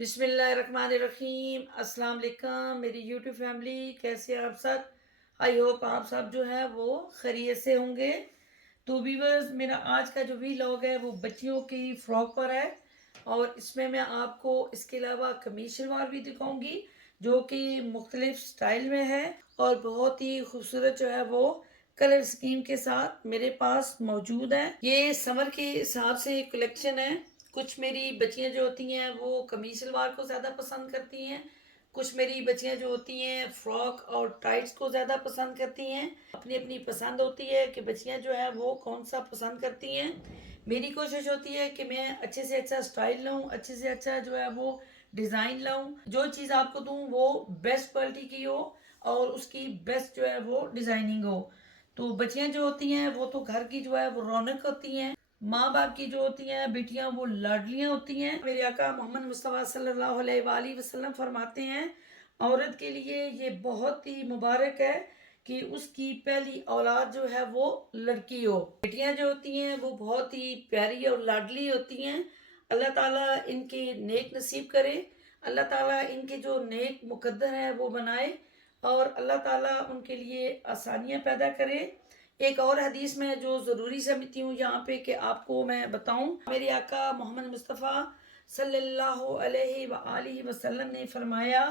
बिस्मिल्लाहिर्रहमानिर्रहीम। अस्सलाम वालेकुम मेरी यूट्यूब फैमिली, कैसे हैं आप सब। आई होप आप सब जो है वो खैरियत से होंगे। तो व्यूअर्स, मेरा आज का जो व्लॉग है वो बच्चियों की फ्रॉक पर है और इसमें मैं आपको इसके अलावा कमीज शलवार भी दिखाऊंगी जो कि मुख्तलिफ स्टाइल में है और बहुत ही खूबसूरत जो है वो कलर स्कीम के साथ मेरे पास मौजूद है। ये समर के हिसाब से कलेक्शन है। कुछ मेरी बच्चियां जो होती हैं वो कमीज सलवार को ज़्यादा पसंद करती हैं, कुछ मेरी बच्चियां जो होती हैं फ्रॉक और टाइट्स को ज़्यादा पसंद करती हैं। अपनी अपनी पसंद होती है कि बच्चियां जो है वो कौन सा पसंद करती हैं। मेरी कोशिश होती है कि मैं अच्छे से अच्छा स्टाइल लाऊं, अच्छे से अच्छा जो है वो डिज़ाइन लाऊं, जो चीज़ आपको दूं वो बेस्ट क्वालिटी की हो और उसकी बेस्ट जो है वो डिज़ाइनिंग हो। तो बच्चियां जो होती हैं वो तो घर की जो है वो रौनक होती हैं। माँ बाप की जो होती हैं बेटियां वो लाडलियां होती हैं। मेरे आका मोहम्मद मुस्तफ़ा सल्लल्लाहु अलैहि वसल्लम फरमाते हैं, औरत के लिए ये बहुत ही मुबारक है कि उसकी पहली औलाद जो है वो लड़की हो। बेटियां जो होती हैं वो बहुत ही प्यारी और लाडली होती हैं। अल्लाह ताला इनके नेक नसीब करे, अल्लाह ताला इनके जो नेक मुकद्दर है वो बनाए और अल्लाह ताला उनके लिए आसानियां पैदा करे। एक और हदीस में जो ज़रूरी समझती हूँ यहाँ पे कि आपको मैं बताऊँ, मेरे आका मोहम्मद मुस्तफ़ा सल्लल्लाहु अलैहि वसल्लम ने फरमाया,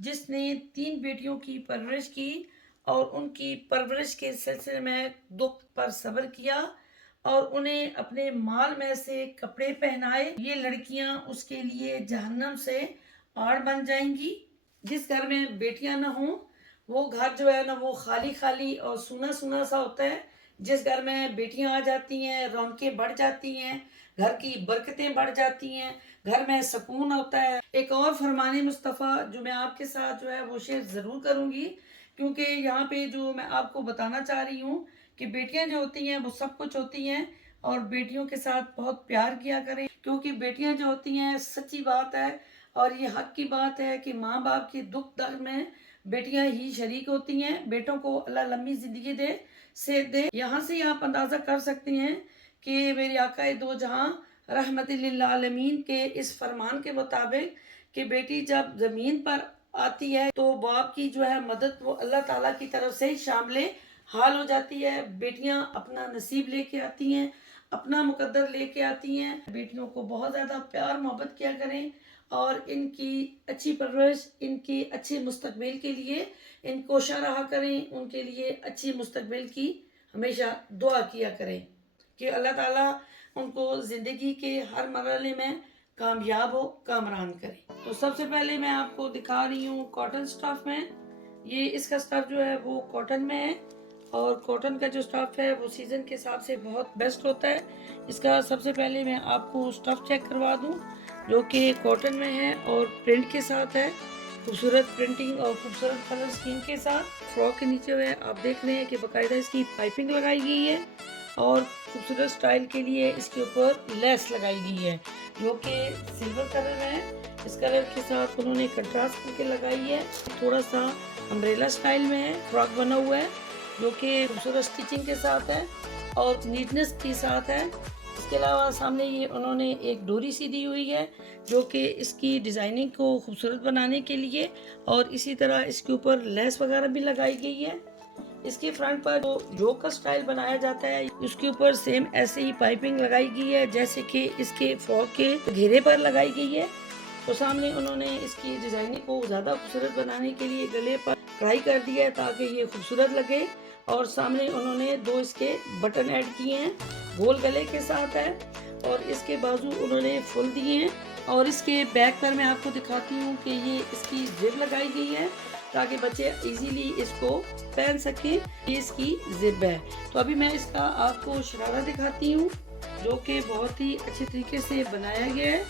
जिसने 3 बेटियों की परवरिश की और उनकी परवरिश के सिलसिले में दुख पर सब्र किया और उन्हें अपने माल में से कपड़े पहनाए, ये लड़कियां उसके लिए जहन्नम से आड़ बन जाएंगी। जिस घर में बेटियां ना हों वो घर जो है ना वो खाली खाली और सूना सूना सा होता है। जिस घर में बेटियां आ जाती हैं रौनकें बढ़ जाती हैं, घर की बरकतें बढ़ जाती हैं, घर में सुकून होता है। एक और फरमाने मुस्तफ़ा जो मैं आपके साथ जो है वो शेयर ज़रूर करूंगी, क्योंकि यहाँ पे जो मैं आपको बताना चाह रही हूँ कि बेटियां जो होती हैं वो सब कुछ होती हैं और बेटियों के साथ बहुत प्यार किया करें, क्योंकि बेटियां जो होती हैं सच्ची बात है और ये हक की बात है कि माँ बाप के दुख दर्द में बेटियां ही शरीक होती हैं। बेटों को अल्लाह लंबी जिंदगी दे, सेहत दे। यहाँ से आप अंदाज़ा कर सकते हैं कि मेरे आका दो जहां रहमतुल लिल आलमीन के इस फरमान के मुताबिक कि बेटी जब ज़मीन पर आती है तो बाप की जो है मदद वो अल्लाह ताला की तरफ से शामिल हाल हो जाती है। बेटियां अपना नसीब लेके आती हैं, अपना मुकद्दर लेके आती हैं। बेटियों को बहुत ज़्यादा प्यार मोहब्बत किया करें और इनकी अच्छी परवरिश, इनकी अच्छे मुस्तकबिल के लिए इनको शाह रहा करें, उनके लिए अच्छी मुस्तकबिल की हमेशा दुआ किया करें कि अल्लाह ताला उनको ज़िंदगी के हर मरहले में कामयाब हो, कामरान करे। तो सबसे पहले मैं आपको दिखा रही हूँ कॉटन स्टफ में। ये इसका स्टफ जो है वो कॉटन में है और कॉटन का जो स्टफ है वो सीज़न के हिसाब से बहुत बेस्ट होता है। इसका सबसे पहले मैं आपको स्टफ चेक करवा दूँ जो कि कॉटन में है और प्रिंट के साथ है, खूबसूरत प्रिंटिंग और खूबसूरत कलर स्कीम के साथ। फ्रॉक के नीचे हुए आप देख रहे हैं कि बाकायदा इसकी पाइपिंग लगाई गई है और खूबसूरत स्टाइल के लिए इसके ऊपर लेस लगाई गई है जो कि सिल्वर कलर है। इस कलर के साथ उन्होंने कंट्रास्ट करके लगाई है। थोड़ा सा अम्ब्रेला स्टाइल में है, फ्रॉक बना हुआ है जो कि खूबसूरत स्टिचिंग के साथ है और नीटनेस के साथ है। इसके अलावा सामने ये उन्होंने एक डोरी सी दी हुई है जो कि इसकी डिज़ाइनिंग को खूबसूरत बनाने के लिए, और इसी तरह इसके ऊपर लेस वगैरह भी लगाई गई है। इसके फ्रंट पर जो योक का स्टाइल बनाया जाता है उसके ऊपर सेम ऐसे ही पाइपिंग लगाई गई है जैसे कि इसके फ्रॉक के घेरे पर लगाई गई है। तो सामने उन्होंने इसकी डिज़ाइनिंग को ज़्यादा खूबसूरत बनाने के लिए गले पर कढ़ाई कर दिया है ताकि ये खूबसूरत लगे, और सामने उन्होंने 2 इसके बटन ऐड किए हैं, गोल गले के साथ है और इसके बाजू उन्होंने फुल दिए हैं। और इसके बैक पर मैं आपको दिखाती हूँ कि ये इसकी जिप लगाई गई है ताकि बच्चे इजीली इसको पहन सकें। ये इसकी जिप है। तो अभी मैं इसका आपको शरारा दिखाती हूँ जो कि बहुत ही अच्छे तरीके से बनाया गया है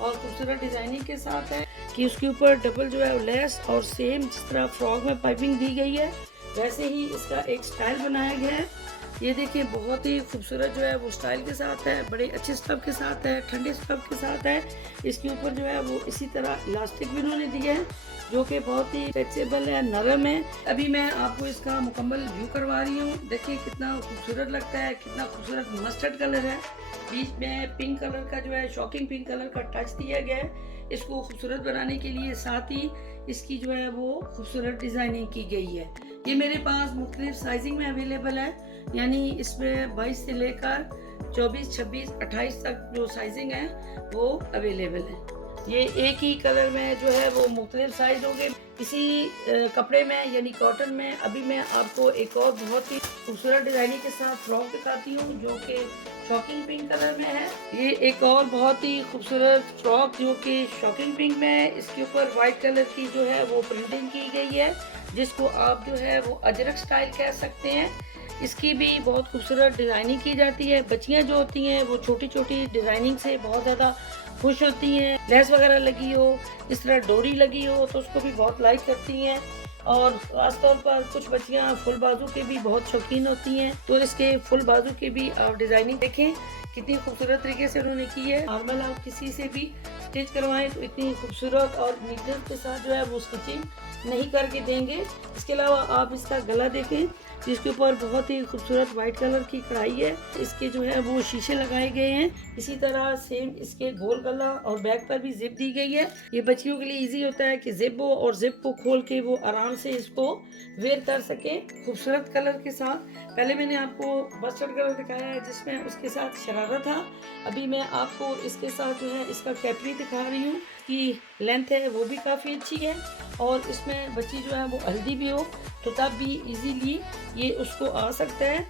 और खूबसूरत डिजाइनिंग के साथ है कि उसके ऊपर डबल जो है लेस और सेम जिस तरह फ्रॉक में पाइपिंग दी गई है वैसे ही इसका एक स्टाइल बनाया गया है। ये देखिए बहुत ही खूबसूरत जो है वो स्टाइल के साथ है, बड़े अच्छे स्टफ के साथ है, ठंडे स्टफ के साथ है। इसके ऊपर जो है वो इसी तरह इलास्टिक भी उन्होंने दिया है जो कि बहुत ही फ्लेक्सिबल है, नरम है। अभी मैं आपको इसका मुकम्मल व्यू करवा रही हूँ। देखिए कितना खूबसूरत लगता है, कितना खूबसूरत मस्टर्ड कलर है, बीच में पिंक कलर का जो है शॉकिंग पिंक कलर का टच दिया गया है। इसको खूबसूरत बनाने के लिए, साथ ही इसकी जो है वो खूबसूरत डिज़ाइनिंग की गई है। ये मेरे पास मुख्तलिफ साइजिंग में अवेलेबल है, यानी इसमें 22 से लेकर 24, 26, 28 तक जो साइजिंग है वो अवेलेबल है। ये एक ही कलर में जो है वो मुख्तलिफ साइज होंगे। इसी कपड़े में यानी कॉटन में अभी मैं आपको एक और बहुत ही खूबसूरत डिजाइनिंग के साथ फ्रॉक दिखाती हूँ जो कि शॉकिंग पिंक कलर में है। ये एक और बहुत ही खूबसूरत फ्रॉक जो कि शॉकिंग पिंक में है। इसके ऊपर वाइट कलर की जो है वो प्रिंटिंग की गई है, जिसको आप जो है वो अजरक स्टाइल कह सकते हैं। इसकी भी बहुत खूबसूरत डिज़ाइनिंग की जाती है। बच्चियां जो होती हैं वो छोटी छोटी डिज़ाइनिंग से बहुत ज़्यादा खुश होती हैं। लेस वगैरह लगी हो, इस तरह डोरी लगी हो तो उसको भी बहुत लाइक करती हैं। और ख़ासतौर पर कुछ बच्चियां फुल बाजू के भी बहुत शौकीन होती हैं, तो इसके फुल बाजू के भी आप डिज़ाइनिंग देखें कितनी खूबसूरत तरीके से उन्होंने की है। नॉर्मल आप किसी से भी स्टिच करवाएं तो इतनी खूबसूरत और नीटनेस के साथ जो है वो स्टिचिंग नहीं करके देंगे। इसके अलावा आप इसका गला देखें, जिसके ऊपर बहुत ही खूबसूरत वाइट कलर की कढ़ाई है। इसके जो है वो शीशे लगाए गए हैं। इसी तरह सेम इसके गोल गला और बैक पर भी जिप दी गई है। ये बच्चियों के लिए इजी होता है कि जिप हो और जिप को खोल के वो आराम से इसको वेयर कर सके खूबसूरत कलर के साथ। पहले मैंने आपको मस्टर्ड कलर दिखाया है जिसमें उसके साथ शरारा था। अभी मैं आपको इसके साथ जो है इसका कैपरी दिखा रही हूँ कि लेंथ है वो भी काफ़ी अच्छी है, और इसमें बच्ची जो है वो हल्दी भी हो तो तब भी इजीली ये उसको आ सकता है।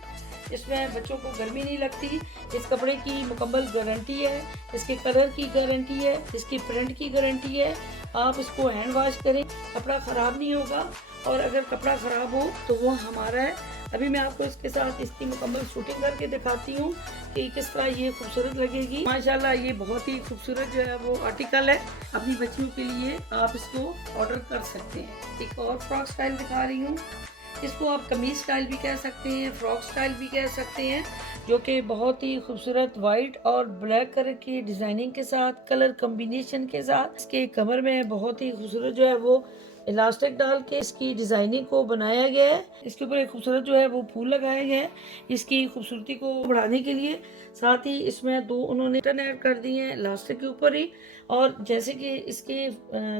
इसमें बच्चों को गर्मी नहीं लगती। इस कपड़े की मुकम्मल गारंटी है, इसके कलर की गारंटी है, इसकी प्रिंट की गारंटी है। आप इसको हैंड वॉश करें, कपड़ा ख़राब नहीं होगा, और अगर कपड़ा ख़राब हो तो वो हमारा है। अभी मैं आपको इसके साथ इसकी मुकम्मल शूटिंग करके दिखाती हूँ कि किस तरह ये खूबसूरत लगेगी। माशाल्लाह ये बहुत ही खूबसूरत जो है वो आर्टिकल है। अपनी बच्चियों के लिए आप इसको ऑर्डर कर सकते हैं। एक और फ्रॉक स्टाइल दिखा रही हूँ। इसको आप कमीज स्टाइल भी कह सकते हैं, फ्रॉक स्टाइल भी कह सकते हैं, जो कि बहुत ही खूबसूरत वाइट और ब्लैक कलर की डिजाइनिंग के साथ, कलर कॉम्बिनेशन के साथ इसके कमर में बहुत ही खूबसूरत जो है वो इलास्टिक डाल के इसकी डिजाइनिंग को बनाया गया है। इसके ऊपर एक खूबसूरत जो है वो फूल लगाए गए हैं इसकी खूबसूरती को बढ़ाने के लिए। साथ ही इसमें दो उन्होंने बटन ऐड कर दिए हैं इलास्टिक के ऊपर ही, और जैसे कि इसके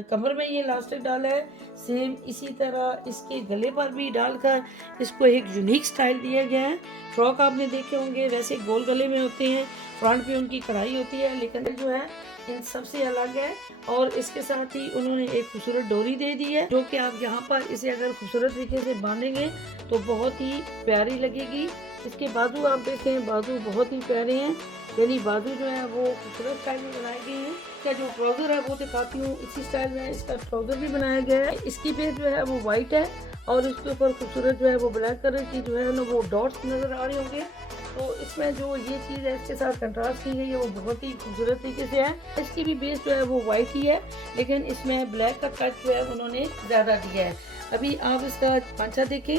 कमर में ये इलास्टिक डाला है, सेम इसी तरह इसके गले पर भी डालकर इसको एक यूनिक स्टाइल दिया गया है। फ्रॉक आपने देखे होंगे वैसे गोल गले में होते हैं, फ्रंट पे उनकी कढ़ाई होती है, लेकिन जो है इन सबसे अलग है। और इसके साथ ही उन्होंने एक खूबसूरत डोरी दे दी है, जो कि आप यहाँ पर इसे अगर खूबसूरत तरीके से बांधेंगे तो बहुत ही प्यारी लगेगी। इसके बाजू आप देखें, बाजू बहुत ही प्यारे हैं, यानी बाजू जो है वो खूबसूरत स्टाइल में बनाए गए हैं। इसका जो ट्राउजर है वो दिखाती हूँ, इसी स्टाइल में इसका ट्राउजर भी बनाया गया है। इसकी बेस जो है वो वाइट है और इसके ऊपर खूबसूरत जो है वो ब्लैक कलर की जो है ना वो डॉट्स नजर आ रहे होंगे। तो इसमें जो ये चीज़ है इसके साथ कंट्रास्ट की गई है वो बहुत ही खूबसूरत तरीके से है। इसकी भी बेस जो है वो वाइट ही है, लेकिन इसमें ब्लैक का टच जो है उन्होंने ज़्यादा दिया है। अभी आप इसका पांचा देखें,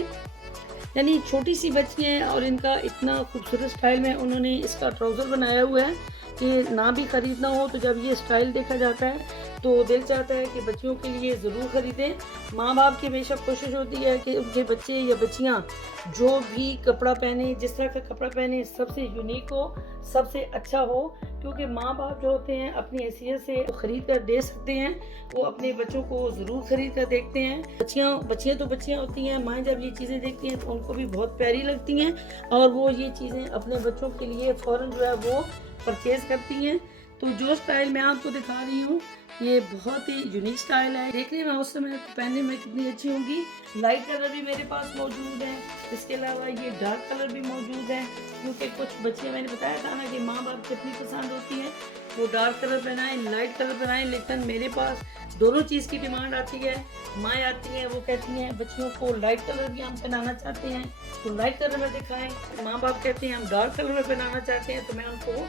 यानी छोटी सी बच्ची हैं और इनका इतना खूबसूरत स्टाइल में उन्होंने इसका ट्राउज़र बनाया हुआ है कि ना भी ख़रीदना हो तो जब ये स्टाइल देखा जाता है तो दिल चाहता है कि बच्चियों के लिए ज़रूर ख़रीदें। माँ बाप की हमेशा कोशिश होती है कि उनके बच्चे या बच्चियाँ जो भी कपड़ा पहने, जिस तरह का कपड़ा पहने, सबसे यूनिक हो, सबसे अच्छा हो, क्योंकि माँ बाप जो होते हैं अपनी हैसियत से ख़रीद कर दे सकते हैं, वो अपने बच्चों को ज़रूर ख़रीद कर देखते हैं। बच्चियाँ तो बच्चियाँ होती हैं, माँ जब ये चीज़ें देखती हैं तो उनको भी बहुत प्यारी लगती हैं और वो ये चीज़ें अपने बच्चों के लिए फ़ौरन जो है वो परचेज़ करती हैं। तो जो स्टाइल मैं आपको दिखा रही हूँ ये बहुत ही यूनिक स्टाइल है। देखने में उस समय पहनने में कितनी अच्छी होंगी। लाइट कलर भी मेरे पास मौजूद है, इसके अलावा ये डार्क कलर भी मौजूद है, क्योंकि कुछ बच्चियाँ मैंने बताया था ना कि माँ बाप की अपनी पसंद होती है, वो डार्क कलर पहनाएं, लाइट कलर पहनाएं, लेकिन मेरे पास दोनों चीज़ की डिमांड आती है। माँ आती हैं वो कहती हैं बच्चियों को लाइट कलर भी हम पहनाना चाहते हैं तो लाइट कलर में दिखाएं, माँ बाप कहते हैं हम डार्क कलर में पहनाना चाहते हैं तो मैं उनको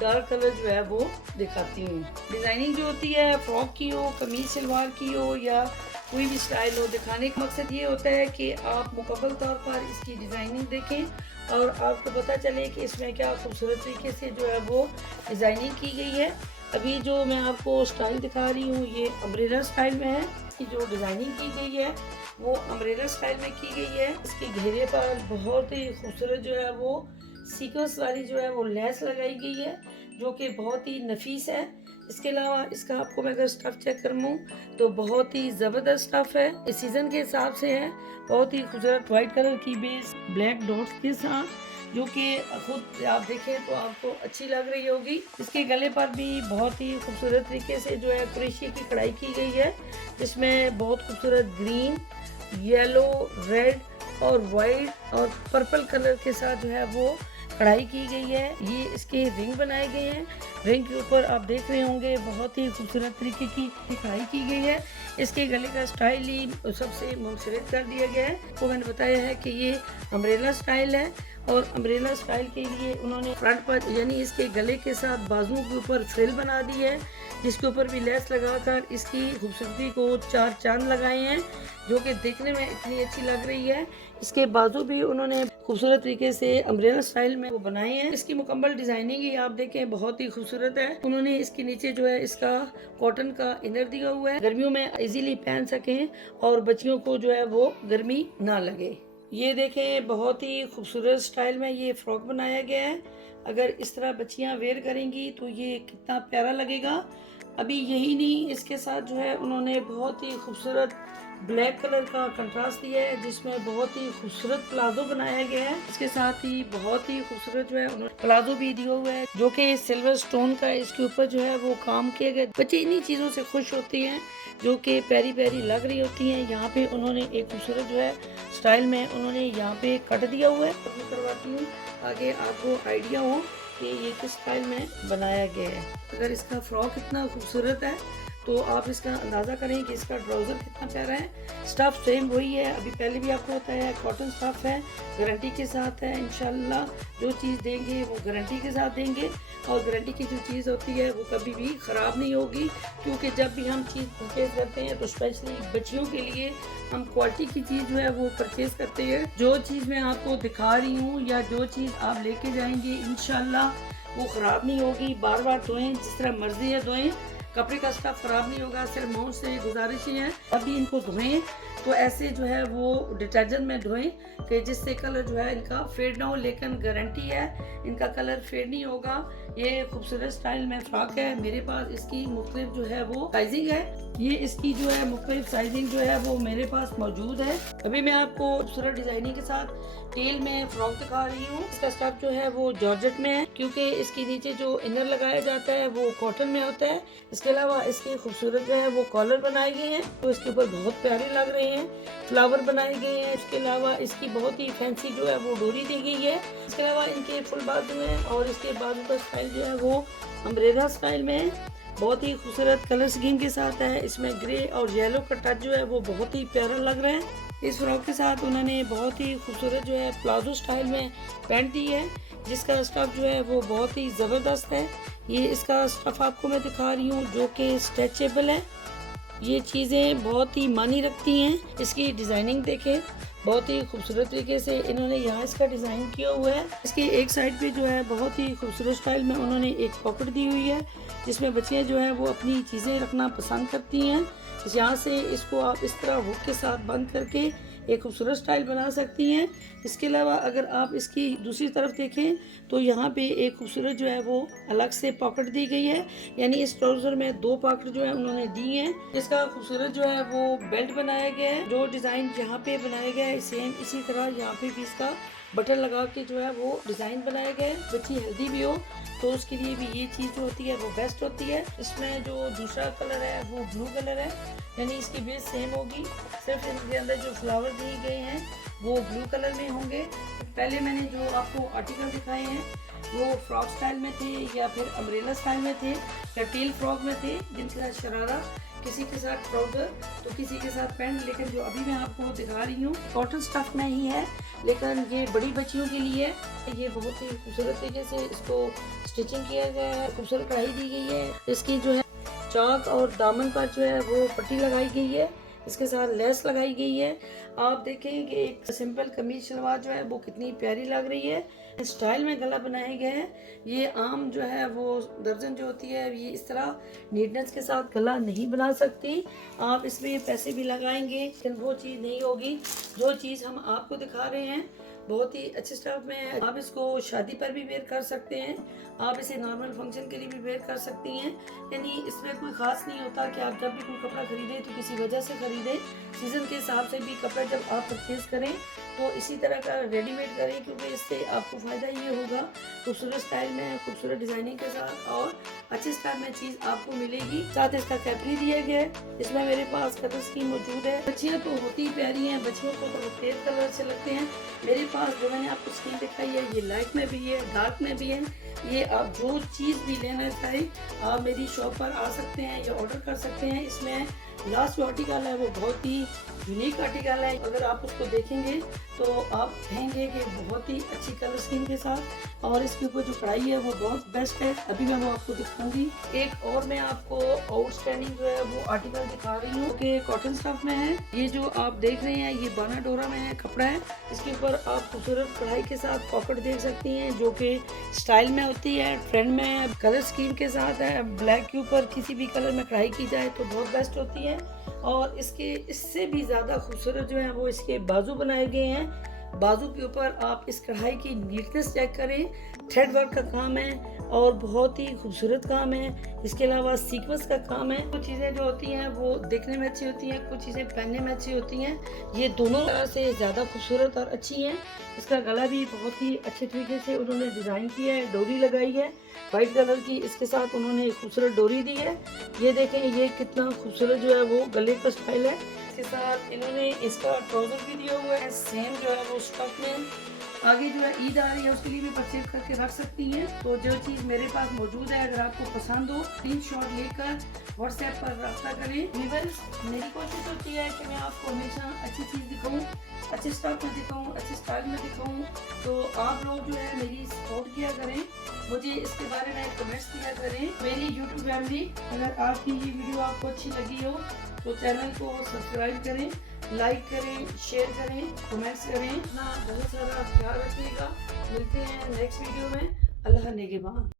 डार्क कलर जो है वो दिखाती हूँ। डिज़ाइनिंग जो होती है फ्रॉक की हो, कमीज सलवार की हो या कोई भी स्टाइल हो, दिखाने का मकसद ये होता है कि आप मुकम्मल तौर पर इसकी डिज़ाइनिंग देखें और आपको पता चले कि इसमें क्या खूबसूरत तरीके से जो है वो डिज़ाइनिंग की गई है। अभी जो मैं आपको स्टाइल दिखा रही हूँ ये अम्ब्रेला स्टाइल में है, कि जो डिज़ाइनिंग की गई है वो अम्ब्रेला स्टाइल में की गई है। इसके घेरे पर बहुत ही खूबसूरत जो है वो सीक्वेंस वाली जो है वो लेस लगाई गई है, जो कि बहुत ही नफीस है। इसके अलावा इसका आपको मैं अगर स्टफ़ चेक करूँ तो बहुत ही ज़बरदस्त स्टफ़ है, इस सीज़न के हिसाब से है। बहुत ही खूबसूरत वाइट कलर की बेस ब्लैक डॉट्स के साथ, जो कि खुद आप देखें तो आपको अच्छी लग रही होगी। इसके गले पर भी बहुत ही खूबसूरत तरीके से जो है क्रोशिया की कढ़ाई की गई है, जिसमें बहुत खूबसूरत ग्रीन, येलो, रेड और वाइट और पर्पल कलर के साथ जो है वो कढ़ाई की गई है। ये इसके रिंग बनाए गए हैं। रिंग के ऊपर आप देख रहे होंगे बहुत ही खूबसूरत तरीके की कढ़ाई की गई है। इसके गले का स्टाइल ही सबसे मुनफरिद कर दिया गया है। तो मैंने बताया है कि ये अम्ब्रेला स्टाइल है, और अम्ब्रेला स्टाइल के लिए उन्होंने फ्रंट पर यानी इसके गले के साथ बाजुओं के ऊपर फ्रिल बना दी है, जिसके ऊपर भी लेस लगाकर इसकी खूबसूरती को चार चांद लगाए हैं, जो कि देखने में इतनी अच्छी लग रही है। इसके बाजू भी उन्होंने खूबसूरत तरीके से अम्ब्रेला स्टाइल में वो बनाए हैं। इसकी मुकम्मल डिजाइनिंग ही आप देखें बहुत ही खूबसूरत है। उन्होंने इसके नीचे जो है इसका कॉटन का इनर दिया हुआ है, गर्मियों में इजीली पहन सकें और बच्चियों को जो है वो गर्मी ना लगे। ये देखें बहुत ही खूबसूरत स्टाइल में ये फ्रॉक बनाया गया है। अगर इस तरह बच्चियां वेयर करेंगी तो ये कितना प्यारा लगेगा। अभी यही नहीं, इसके साथ जो है उन्होंने बहुत ही खूबसूरत ब्लैक कलर का कंट्रास्ट दिया है, जिसमें बहुत ही खूबसूरत प्लाजो बनाया गया है। इसके साथ ही बहुत ही खूबसूरत जो है उन्होंने प्लाजो भी दिया हुआ है, जो कि सिल्वर स्टोन का इसके ऊपर जो है वो काम किया गया। बच्चे इन्हीं चीज़ों से खुश होती हैं जो कि प्यारी प्यारी लग रही होती हैं। यहाँ पे उन्होंने एक खूबसूरत जो है स्टाइल में उन्होंने यहाँ पे कट दिया हुआ है। मैं करवाती हूँ आगे आपको आइडिया हो कि ये किस स्टाइल में बनाया गया है। अगर इसका फ्रॉक इतना खूबसूरत है तो आप इसका अंदाज़ा करें कि इसका ट्राउज़र कितना प्यारा है। स्टफ़ सेम वही है, अभी पहले भी आपको बताया है, कॉटन स्टफ़ है, गारंटी के साथ है। इंशाल्लाह जो चीज़ देंगे वो गारंटी के साथ देंगे, और गारंटी की जो चीज़ होती है वो कभी भी ख़राब नहीं होगी, क्योंकि जब भी हम चीज़ परचेज़ करते हैं तो स्पेशली बच्चियों के लिए हम क्वालिटी की चीज़ जो है वो परचेज़ करते हैं। जो चीज़ मैं आपको दिखा रही हूँ या जो चीज़ आप लेके जाएंगे इंशाल्लाह वो ख़राब नहीं होगी। बार बार धोएं, जिस तरह मर्जी है धोएं, कपड़े का स्टफ खराब नहीं होगा। सिर्फ माउंट से गुजारिश ही है, अभी इनको धोएं तो ऐसे जो है वो डिटर्जेंट में धोएं कि जिससे कलर जो है इनका फेड ना हो, लेकिन गारंटी है इनका कलर फेड नहीं होगा। ये खूबसूरत स्टाइल में फ्रॉक है, मेरे पास इसकी मुख्तलिफ जो है वो साइजिंग है। ये इसकी जो है मुख्तलिफ साइजिंग जो है वो मेरे पास मौजूद है। अभी मैं आपको खूबसूरत डिजाइनिंग के साथ टेल में फ्रॉक दिखा रही हूँ। इसका स्टफ जो है वो जॉर्जेट में है, क्योंकि इसके नीचे जो इनर लगाया जाता है वो कॉटन में होता है। इसके अलावा इसकी खूबसूरत जो है वो कॉलर बनाए गए हैं, तो इसके ऊपर बहुत प्यारे लग रहे हैं, फ्लावर बनाए गए हैं। इसके अलावा इसकी बहुत ही फैंसी जो है वो डोरी दी गई है। इसके अलावा इनके फुल बाजू है, और इसके बाजू का स्टाइल जो है वो अम्ब्रेला स्टाइल में है। बहुत ही खूबसूरत कलर स्कीम के साथ है। इसमें ग्रे और येलो का टच जो है वो बहुत ही प्यारा लग रहा है। इस फ्रॉक के साथ उन्होंने बहुत ही खूबसूरत जो है प्लाजो स्टाइल में पैंट दी है, जिसका स्टफ जो है वो बहुत ही ज़बरदस्त है। ये इसका स्टफ आपको मैं दिखा रही हूँ जो कि स्ट्रेचेबल है। ये चीज़ें बहुत ही मानी रखती हैं। इसकी डिज़ाइनिंग देखें, बहुत ही खूबसूरत तरीके से इन्होंने यहाँ इसका डिज़ाइन किया हुआ है। इसकी एक साइड पे जो है बहुत ही खूबसूरत स्टाइल में उन्होंने एक पॉकेट दी हुई है, जिसमें बच्चियाँ जो है वो अपनी चीज़ें रखना पसंद करती हैं। यहाँ से इसको आप इस तरह हुक के साथ बंद करके एक खूबसूरत स्टाइल बना सकती हैं। इसके अलावा अगर आप इसकी दूसरी तरफ देखें तो यहाँ पे एक खूबसूरत जो है वो अलग से पॉकेट दी गई है, यानी इस ट्राउज़र में दो पॉकेट जो है उन्होंने दी हैं। इसका खूबसूरत जो है वो बेल्ट बनाया गया है, जो डिज़ाइन यहाँ पे बनाया गया है सेम इसी तरह यहाँ पे भी इसका बटन लगा के जो है वो डिज़ाइन बनाया गया है। बच्ची हेल्दी भी हो तो उसके लिए भी ये चीज़ जो होती है वो बेस्ट होती है। इसमें जो दूसरा कलर है वो ब्लू कलर है, यानी इसकी बेस सेम होगी, सिर्फ इनके अंदर जो फ्लावर दिए गए हैं वो ब्लू कलर में होंगे। पहले मैंने जो आपको आर्टिकल दिखाए हैं वो फ्रॉक स्टाइल में थे या फिर अम्ब्रेला स्टाइल में थे या टेल फ्रॉक में थे, जिनके साथ शरारा, किसी के साथ ट्राउज़र तो किसी के साथ पैंट। लेकिन जो अभी मैं आपको दिखा रही हूँ कॉटन स्टफ में ही है, लेकिन ये बड़ी बच्चियों के लिए ये बहुत ही खूबसूरत तरीके से इसको स्टिचिंग किया गया है, खूबसूरत कढ़ाई दी गई है। इसकी जो है चाक और दामन पर जो है वो पट्टी लगाई गई है, इसके साथ लेस लगाई गई है। आप देखें कि एक सिंपल कमीज शलवार जो है वो कितनी प्यारी लग रही है। स्टाइल में गला बनाया गया है। ये आम जो है वो दर्जन जो होती है ये इस तरह नीटनेस के साथ गला नहीं बना सकती। आप इसमें पैसे भी लगाएंगे लेकिन वो चीज़ नहीं होगी जो चीज़ हम आपको दिखा रहे हैं। बहुत ही अच्छे स्टफ में है। आप इसको शादी पर भी वेयर कर सकते हैं, आप इसे नॉर्मल फंक्शन के लिए भी वेयर कर सकती हैं। यानी इसमें कोई ख़ास नहीं होता कि आप जब भी कोई कपड़ा खरीदें तो किसी वजह से खरीदें। सीज़न के हिसाब से भी कपड़ा जब आप परचेज़ करें तो इसी तरह का रेडीमेड करें, क्योंकि इससे आपको फ़ायदा ये होगा खूबसूरत स्टाइल में, खूबसूरत डिज़ाइनिंग के साथ और अच्छे स्टाइल में चीज़ आपको मिलेगी। साथ इसका कैपरी दिया गया है, इसमें मेरे पास कलर स्कीम मौजूद है। बच्चियाँ तो होती ही प्यारी हैं, बच्चियों को तो सफ़ेद कलर अच्छे लगते हैं। मेरे पास जो मैंने आपको स्कीम दिखाई है ये लाइट में भी है, डार्क में भी है। ये आप जो चीज़ भी लेना चाहें आप मेरी शॉप पर आ सकते हैं या ऑर्डर कर सकते हैं। इसमें लास्ट जो आर्टिकल है वो बहुत ही यूनिक आर्टिकल है, अगर आप उसको देखेंगे तो आप कहेंगे कि बहुत ही अच्छी कलर स्कीम के साथ, और इसके ऊपर जो कढ़ाई है वो बहुत बेस्ट है। अभी मैं वो आपको दिखाऊंगी। एक और मैं आपको आउटस्टैंडिंग जो है वो आर्टिकल दिखा रही हूँ कि कॉटन स्टफ में है। ये जो आप देख रहे हैं ये बाना डोरा में है कपड़ा है, इसके ऊपर आप खूबसूरत कढ़ाई के साथ पॉकेट देख सकती हैं जो कि स्टाइल में होती है, ट्रेंड में है, कलर स्कीम के साथ है। ब्लैक के ऊपर किसी भी कलर में कढ़ाई की जाए तो बहुत बेस्ट होती है। और इसके इससे भी ज़्यादा खूबसूरत जो है वो इसके बाजू बनाए गए हैं। बाजू के ऊपर आप इस कढ़ाई की नीटनेस चेक करें, थ्रेड वर्क का काम है और बहुत ही खूबसूरत काम है। इसके अलावा सीक्वेंस का काम है। कुछ चीज़ें जो होती हैं वो देखने में अच्छी होती हैं, कुछ चीज़ें पहनने में अच्छी होती हैं। ये दोनों तरह से ज़्यादा खूबसूरत और अच्छी हैं। इसका गला भी बहुत ही अच्छे तरीके से उन्होंने डिज़ाइन किया है, डोरी लगाई है वाइट कलर की, इसके साथ उन्होंने खूबसूरत डोरी दी है। ये देखें ये कितना खूबसूरत जो है वो गले का स्टाइल है। इसके साथ इन्होंने इसका ट्राउज़र भी दिया हुआ है सेम जो है वो स्टफ में। आगे जो है ईद आ रही है उसके लिए भी परचेज करके रख सकती हैं। तो जो चीज़ मेरे पास मौजूद है अगर आपको पसंद हो स्क्रीनशॉट लेकर व्हाट्सएप पर रब्ता करें। व्यूअर्स, मेरी कोशिश होती है कि मैं आपको हमेशा अच्छी चीज़ दिखाऊं, अच्छे स्टफ में दिखाऊं, अच्छे स्टाइल में दिखाऊं। तो आप लोग जो है मेरी सपोर्ट किया करें, मुझे इसके बारे में कमेंट्स किया करें। मेरी यूट्यूब फैमिली, अगर आपकी ये वीडियो आपको अच्छी लगी हो तो चैनल को सब्सक्राइब करें, लाइक करें, शेयर करें, कमेंट्स करें। अपना बहुत सारा ख्याल रखिएगा। मिलते हैं नेक्स्ट वीडियो में। अल्लाह निगहबान।